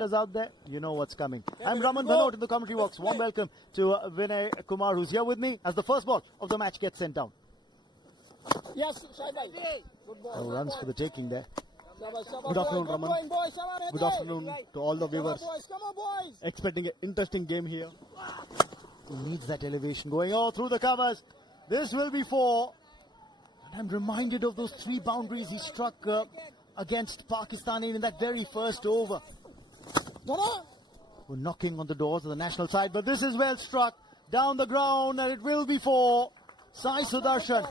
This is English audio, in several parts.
Out there, you know what's coming. I'm Raman Bhanot in the commentary box. Warm welcome to Vinay Kumar, who's here with me as the first ball of the match gets sent down. Yes, No runs for the taking there. Good afternoon, Raman. Good afternoon to all the viewers. Expecting an interesting game here. He needs that elevation going all through the covers. This will be 4. And I'm reminded of those 3 boundaries he struck against Pakistan in that very first over. We're knocking on the doors of the national side, but this is well struck down the ground, and it will be 4. Sai Sudarshan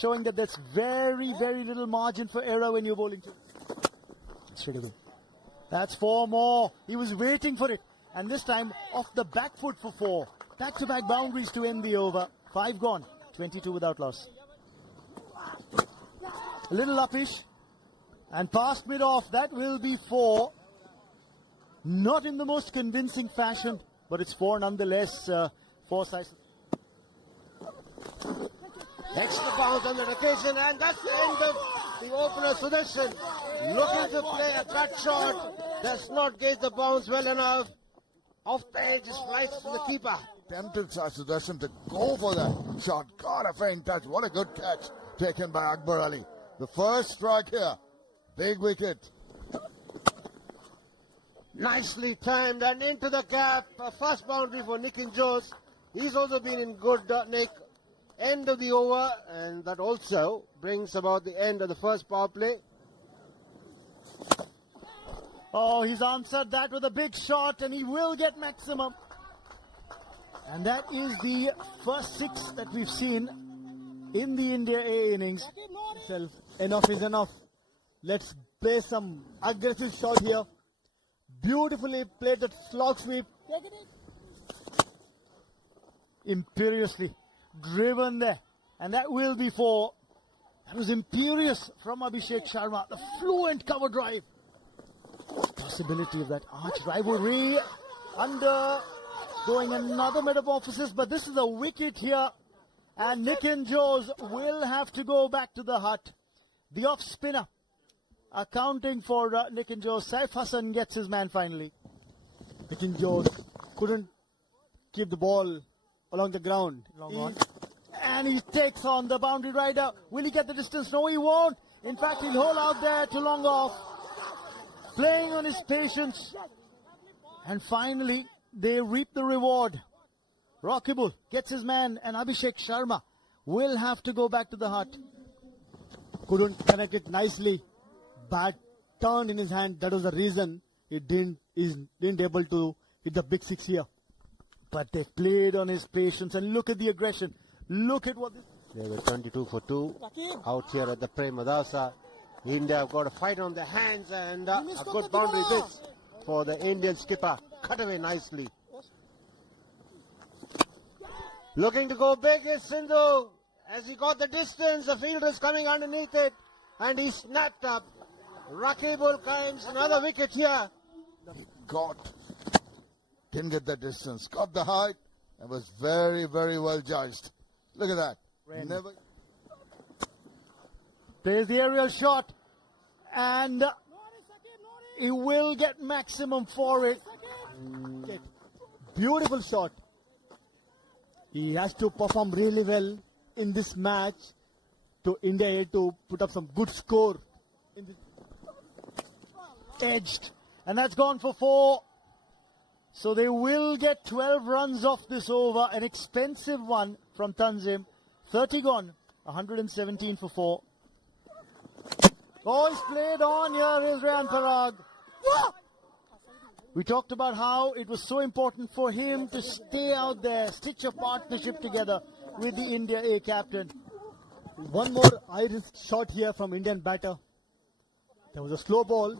showing that there's very, very little margin for error when you're bowling to. Straight away. That's 4 more. He was waiting for it, and this time off the back foot for 4. Back-to-back boundaries to end the over. 5 gone, 22 without loss. A little uppish, and past mid-off. That will be 4. Not in the most convincing fashion, but it's 4 nonetheless. 4 sides. Extra bounce on that occasion, and that's the end of the opener. Sudarshan looking to play a cut shot, does not gauge the bounce well enough. Off the edge, slices to the keeper. Tempted Sudarshan to go for that shot. Got a faint touch. What a good catch taken by Akbar Ali. The first strike here. Big wicket. Nicely timed and into the gap. A first boundary for Nitin Jose. He's also been in good nick. End of the over, and that also brings about the end of the first power play. Oh, he's answered that with a big shot, and he will get maximum. And that is the first 6 that we've seen in the India A innings. Enough is enough. Let's play some aggressive shot here. Beautifully played that slog sweep. Imperiously driven there, and that will be 4. That was imperious from Abhishek Sharma. The fluent cover drive. Possibility of that arch rivalry undergoing another metamorphosis, but this is a wicket here, and Nitin Jose will have to go back to the hut. The off spinner accounting for Nitin Jose. Saif Hassan gets his man finally. Nitin Jose couldn't keep the ball along the ground. And he takes on the boundary rider. Will he get the distance? No, he won't. In fact, he'll hold out there to long off. Playing on his patience. And finally, they reap the reward. Rakibul gets his man, and Abhishek Sharma will have to go back to the hut. Couldn't connect it nicely. Bat turned in his hand. That was the reason he didn't able to hit the big 6 here. But they played on his patience, and look at the aggression. Look at what this... They were 22 for 2 out here at the Premadasa. India have got a fight on their hands, and a good boundary this for the Indian skipper. Cut away nicely. Looking to go big is Sindhu. As he got the distance, the fielder is coming underneath it, and he snapped up. Rakibul climbs another wicket here. Didn't get that distance. Got the height and was very, very well judged. Look at that. Never. Plays the aerial shot, and he will get maximum for it. Beautiful shot. He has to perform really well in this match to India to put up some good score. Edged, and that's gone for 4. So they will get 12 runs off this over. An expensive one from Tanzim. 30 gone, 117 for 4. Oh, he's played on here is Rayan Parag. We talked about how it was so important for him to stay out there, stitch a partnership together with the India A captain. One more high-risk shot here from Indian batter. There was a slow ball.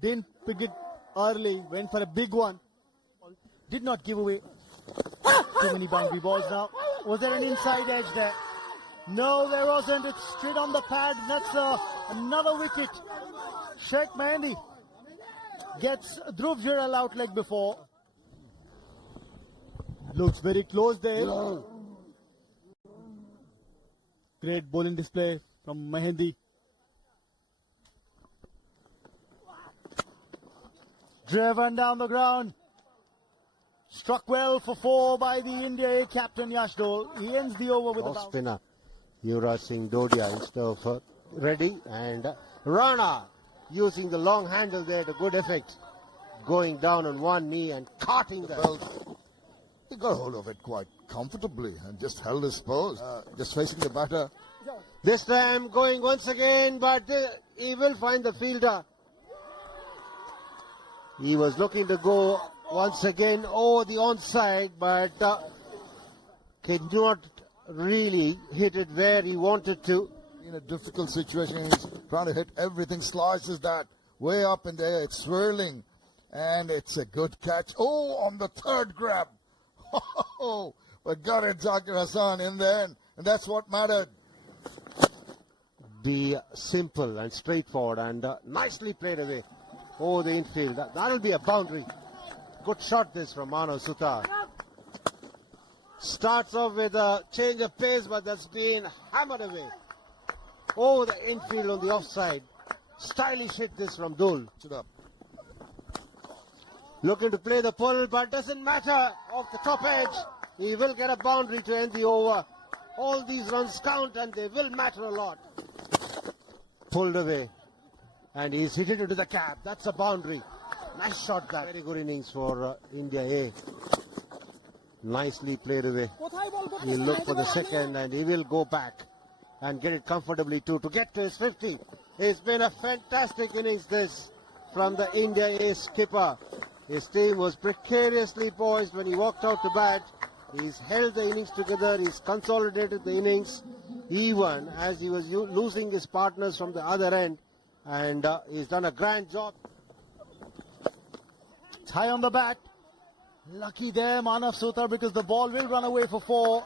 Didn't pick it early. Went for a big one. Did not give away too many boundary balls now. Was there an inside edge there? No, there wasn't. It's straight on the pad. That's another wicket. Sheikh Mehndi gets Dhruv Jurel out leg before. Looks very close there. Great bowling display from Mehndi. Driven down the ground. Struck well for 4 by the India A captain Yashdol. He ends the over with a Off bounce. spinner Yuvraj Singh Dodia instead of Reddy, and Rana using the long handle there to good effect, going down on one knee and carting the Well, he got hold of it quite comfortably and just held his pose, just facing the batter. This time going once again, but he will find the fielder. He was looking to go once again over the onside, but could not really hit it where he wanted to. In a difficult situation, he's trying to hit everything, slices that way up in the air. It's swirling, and it's a good catch. Oh, on the third grab. Oh, but got it, Zakir Hassan in there, and that's what mattered. Be simple and straightforward, and nicely played away over the infield. That'll be a boundary. Good shot this from Manav Sutar. Starts off with a change of pace, but that's been hammered away over the infield on the offside. Stylish hit this from Dul. It up. Looking to play the pull, but doesn't matter. Off the top edge, he will get a boundary to end the over. All these runs count, and they will matter a lot. Pulled away, and he's hit it into the cap. That's a boundary. Nice shot that. Very good innings for India A. Nicely played away. He'll look for the second, and he will go back and get it comfortably too to get to his 50. It's been a fantastic innings this from the India A skipper. His team was precariously poised when he walked out to bat. He's held the innings together. He's consolidated the innings even as he was losing his partners from the other end, and he's done a grand job. It's high on the bat. Lucky there, Manav Sutar, because the ball will run away for 4.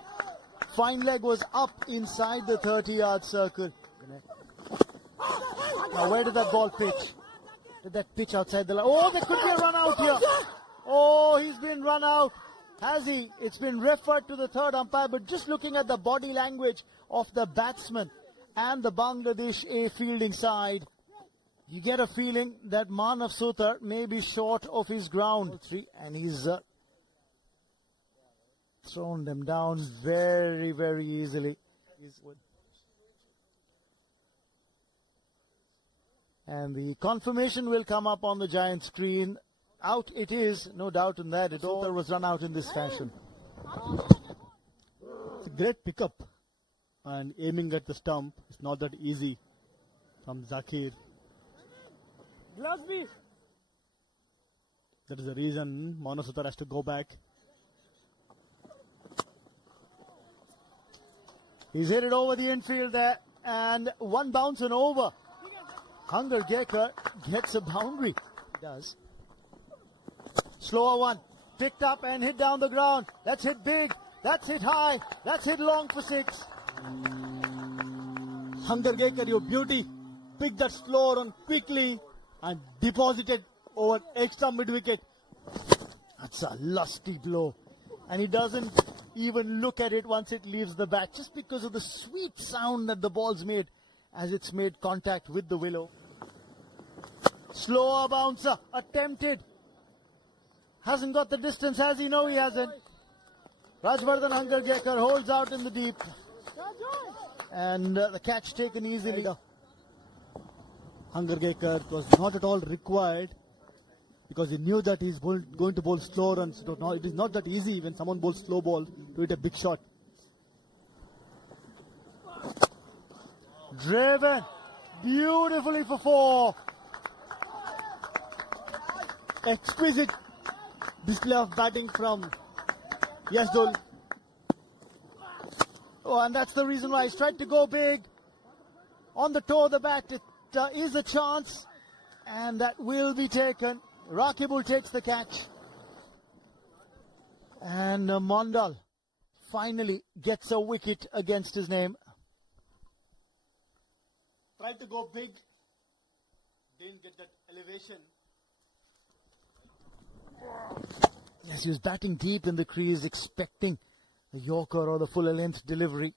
Fine leg was up inside the 30-yard circle. Now, where did that ball pitch? Did that pitch outside the line? Oh, there could be a run out here. Oh, he's been run out. Has he? It's been referred to the third umpire, but just looking at the body language of the batsman and the Bangladesh A fielding side, you get a feeling that Manav Sutar may be short of his ground. And he's thrown them down very, very easily. And the confirmation will come up on the giant screen. Out it is, no doubt in that. Sutar was run out in this fashion. It's a great pickup. And aiming at the stump is not that easy from Zakir. That is the reason Manav Sutar has to go back. He's hit it over the infield there, and one bounce and over. Hunger Gekar gets a boundary. He does. Slower one. Picked up and hit down the ground. That's hit big. That's hit high. That's hit long for 6. Hunger Gekar, your beauty. Pick that slower on quickly and deposit it over extra mid wicket. That's a lusty blow. And he doesn't even look at it once it leaves the bat, just because of the sweet sound that the ball's made as it's made contact with the willow. Slower bouncer, attempted. Hasn't got the distance, has he? No, he hasn't. Rajvardhan Hunger Gekar holds out in the deep. And the catch taken easily. Hunger Gekar was not at all required because he knew that he's going to bowl slow runs. It is not that easy when someone bowls slow ball to hit a big shot. Driven beautifully for 4. Exquisite display of batting from Yashdol. Oh, and that's the reason why he's tried to go big. On the toe of the bat, it is a chance, and that will be taken. Rakibul takes the catch. And Mondal finally gets a wicket against his name. Tried to go big, didn't get that elevation. Yes, he was batting deep in the crease, expecting a Yorker or the fuller length delivery.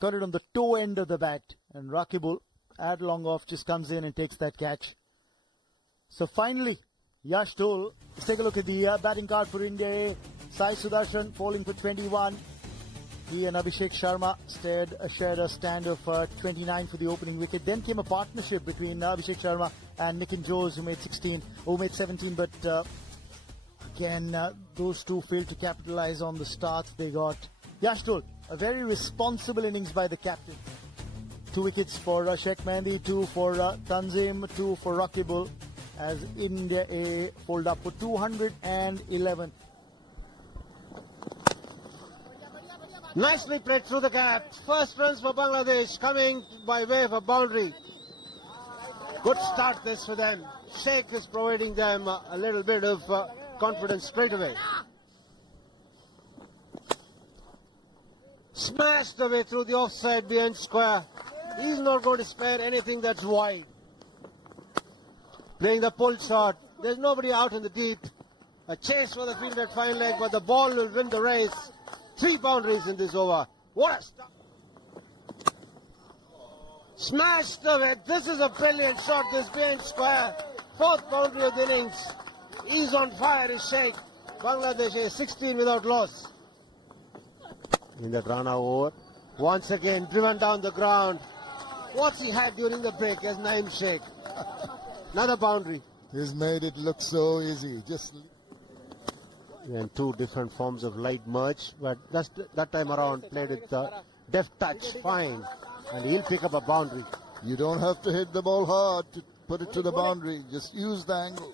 Got it on the toe end of the bat, and Rakibul, at long off, just comes in and takes that catch. So finally, Yash Dole. Let's take a look at the batting card for India. Sai Sudarshan falling for 21. He and Abhishek Sharma shared a stand of 29 for the opening wicket. Then came a partnership between Abhishek Sharma and Nitin Jose, who made 17. But again, those two failed to capitalize on the start they got. Yash Dole, a very responsible innings by the captain. 2 wickets for Sheikh Mehndi, 2 for Tanzim, 2 for Rakibul, as India A pulled up for 211. Nicely played through the gap. First runs for Bangladesh coming by way of a boundary. Good start this for them. Sheikh is providing them a little bit of confidence straight away. Smashed away through the offside behind square. He's not going to spare anything that's wide. Playing the pull shot. There's nobody out in the deep. A chase for the field at fine leg, but the ball will win the race. 3 boundaries in this over. What a stop. Smashed away. This is a brilliant shot. This behind square. 4th boundary of the innings. He's on fire, is Sheikh. Bangladesh is 16 without loss. In that run-out over. Once again driven down the ground. What's he had during the break as Naeem Sheikh? Another boundary. He's made it look so easy. Just And 2 different forms of light merge, but that time around played with the deft touch, fine, and he'll pick up a boundary. you don't have to hit the ball hard to put it to the boundary. Just use the angle.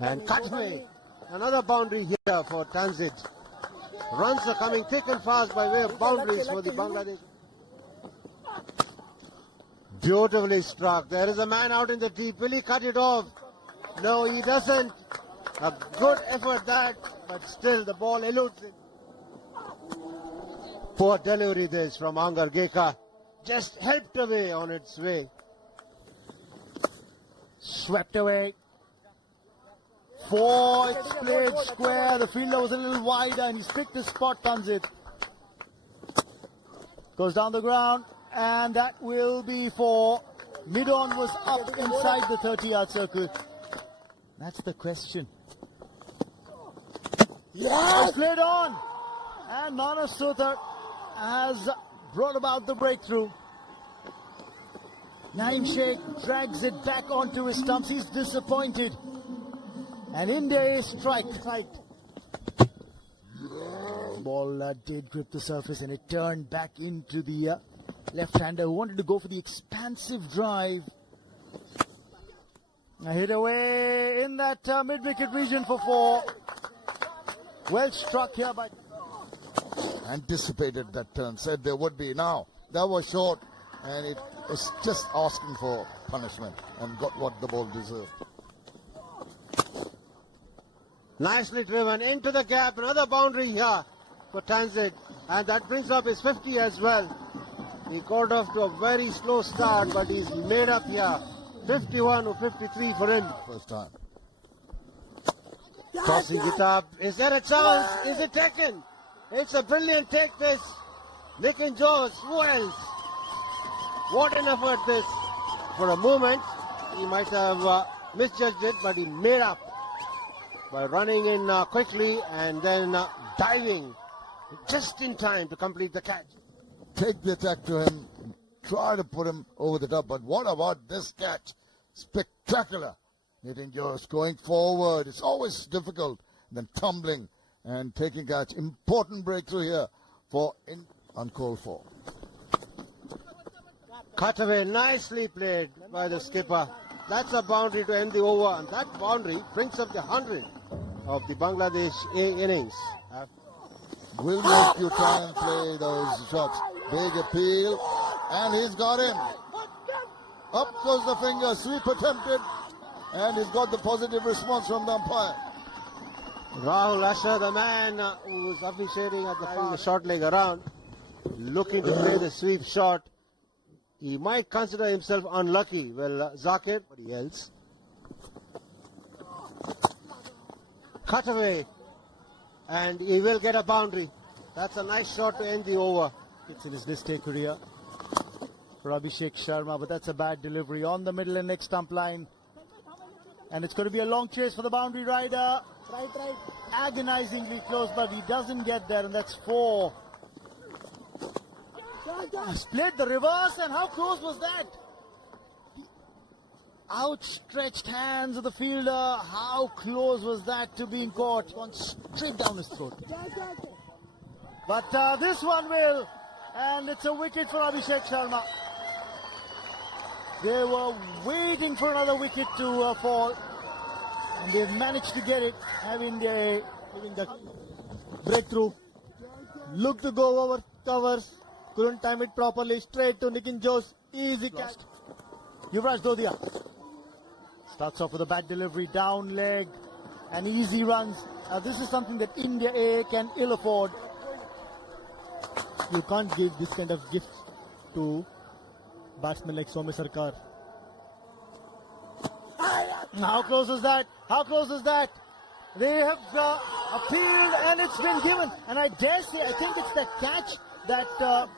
And Katme, another boundary here for Tanzid. Runs are coming thick and fast by way of boundaries for the Bangladesh. Beautifully struck. There is a man out in the deep. Will he cut it off? No, he doesn't. A good effort that, but still the ball eludes him. Poor delivery this from Angar Geka. Just helped away on its way. Swept away. 4, it's played square. The fielder was a little wider and he's picked his spot, Tanzid. Goes down the ground, and that will be 4. Mid-on was up inside the 30-yard circle. That's the question. Yes! Played on, and Manas Suthar has brought about the breakthrough. Naeem Sheikh drags it back onto his stumps. He's disappointed. And India is striked. Ball did grip the surface and it turned back into the left-hander who wanted to go for the expansive drive. A hit away in that mid-wicket region for 4. Well struck here by... Anticipated that turn, said there would be. Now, that was short, and it was just asking for punishment and got what the ball deserved. Nicely driven into the gap. Another boundary here for Tanzid. And that brings up his 50 as well. He got off to a very slow start, but he's made up here. 51 or 53 for him. First time. Tossing it up. Is there a chance? Is it taken? It's a brilliant take this. Nitin Jose. Who else? What an effort this. For a moment, he might have misjudged it, but he made up by running in quickly and then diving just in time to complete the catch. Take the attack to him, try to put him over the top, but what about this catch? Spectacular. Nitin Jose going forward. It's always difficult. Then tumbling and taking catch. Important breakthrough here for uncalled for. Cut away, nicely played by the skipper. That's a boundary to end the over, and that boundary brings up the 100 of the Bangladesh A innings. Will make you try and play those shots. Big appeal, and he's got him. Up goes the finger, sweep attempted, and he's got the positive response from the umpire. Rahul Asher, the man who's officiating at the short leg around, looking to play the sweep shot. He might consider himself unlucky. Well, Zakir, nobody else. Cut away, and he will get a boundary. That's a nice shot to end the over. It's in his List A career for Abhishek Sharma, but that's a bad delivery on the middle and leg stump line. And it's going to be a long chase for the boundary rider. Right. Agonizingly close, but he doesn't get there, and that's 4. Split the reverse, and how close was that? Outstretched hands of the fielder. How close was that to being caught? Gone straight down his throat. But this one will, and it's a wicket for Abhishek Sharma. They were waiting for another wicket to fall, and they've managed to get it, having the Breakthrough. Looked to go over covers. Couldn't time it properly. Straight to Nitin Jose. Easy catch. Yuvraj Dodia starts off with a bad delivery, down leg, and easy runs. This is something that India A can ill afford. You can't give this kind of gift to batsmen like Soumya Sarkar. How close is that? How close is that? They have appealed, and it's been given. And I dare say, I think it's the catch that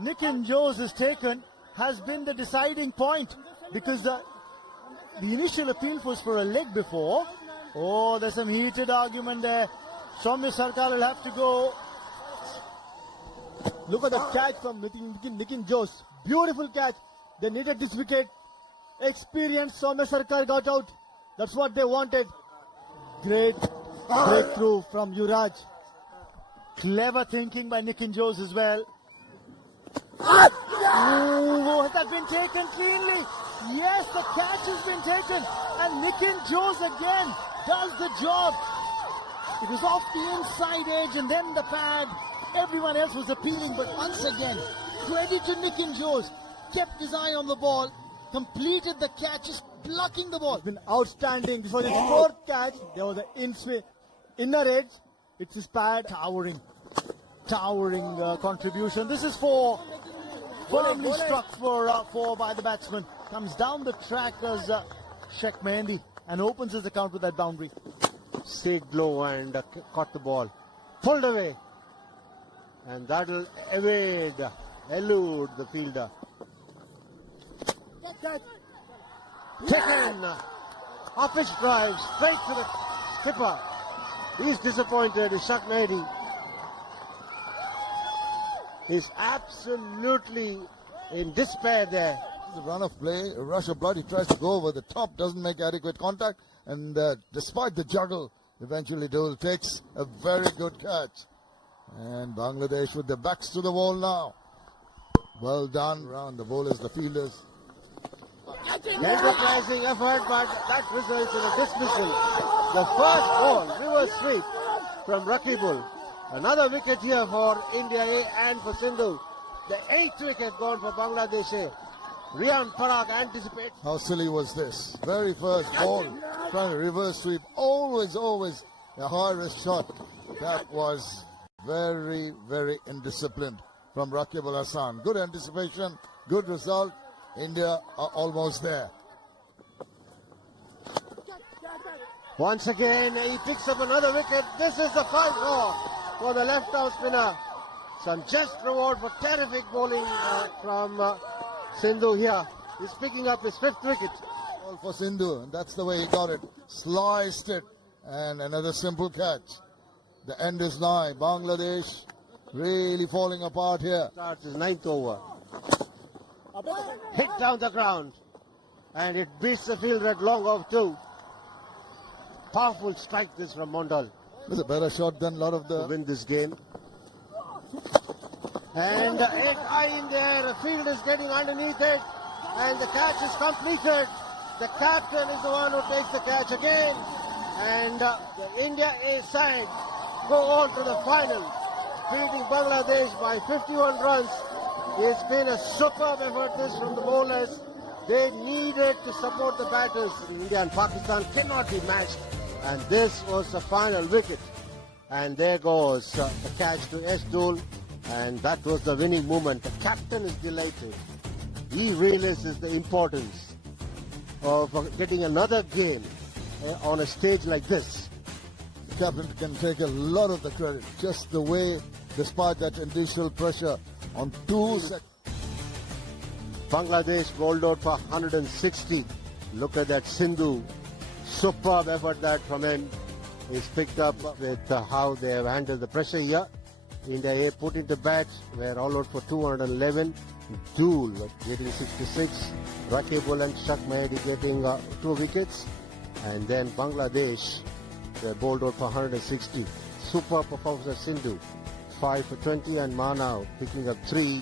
Nitin Jose has taken has been the deciding point, because the initial appeal was for a leg before. Oh, there's some heated argument there. Soumya Sarkar will have to go. Look at the catch from Nitin Jose. Beautiful catch. They needed this wicket. Experienced Soumya Sarkar got out. That's what they wanted. Great breakthrough from Yuvraj. Clever thinking by Nitin Jose as well. Ooh, has that been taken cleanly? Yes, the catch has been taken. And Nitin Jose again does the job. It was off the inside edge and then the pad. Everyone else was appealing, but once again, credit to Nitin Jose. Kept his eye on the ball, completed the catch, just blocking the ball. It's been outstanding. This was his 4th catch. There was an inner edge. It's his pad. Towering contribution. This is 4. Firmly struck for by the batsman. Comes down the track as Sheikh Mehendi and opens his account with that boundary. Stayed low and caught the ball. Pulled away. And that will elude the fielder. Taken. Up-pitch drive straight to the skipper. He's disappointed. Sheikh Mehendi. He's absolutely in despair there. The run of play, a rush of blood. He tries to go over the top, doesn't make adequate contact, and despite the juggle, eventually Dole takes a very good catch. And Bangladesh with their backs to the wall now. Well done around the bowlers, the fielders. Enterprising effort, but that results in a dismissal. The first ball, reverse sweep from Rakibul. Another wicket here for India A and for Sindhu. The 8th wicket gone for Bangladesh A. Rian Parag anticipates. How silly was this? Very first ball, trying to reverse sweep. Always a high risk shot. That was very, very indisciplined from Rakib Al Hassan. Good anticipation, good result. India are almost there. Once again, he picks up another wicket. This is the 5-4 for the left-arm spinner. Some just reward for terrific bowling from Sindhu here. He's picking up his 5th wicket. Ball for Sindhu, and that's the way he got it. Sliced it, and another simple catch. The end is nigh. Bangladesh really falling apart here. Starts his 9th over. Hit down the ground, and it beats the fielder at long off too. Powerful strike this from Mondal. It's a better shot than a lot of To the... win this game. And it high in there, the field is getting underneath it, and the catch is completed. The captain is the one who takes the catch again, and the India A side go on to the final, beating Bangladesh by 51 runs. It's been a superb effort this from the bowlers. They needed to support the batters. India and Pakistan cannot be matched, and this was the final wicket. And there goes the catch to S. Dole, and that was the winning moment. The captain is delighted. He realizes the importance of getting another game on a stage like this. The captain can take a lot of the credit. Just the way, despite that initial pressure on 2 seconds. Bangladesh bowled out for 160. Look at that Sindhu Superb effort that from him is picked up with how they have handled the pressure here. India A put into bat, were all out for 211. Dool getting 66. Rakibul and Shak Mahedi getting 2 wickets. And then Bangladesh, they bowled out for 160. Super performance of Sindhu, 5 for 20, and Manav picking up 3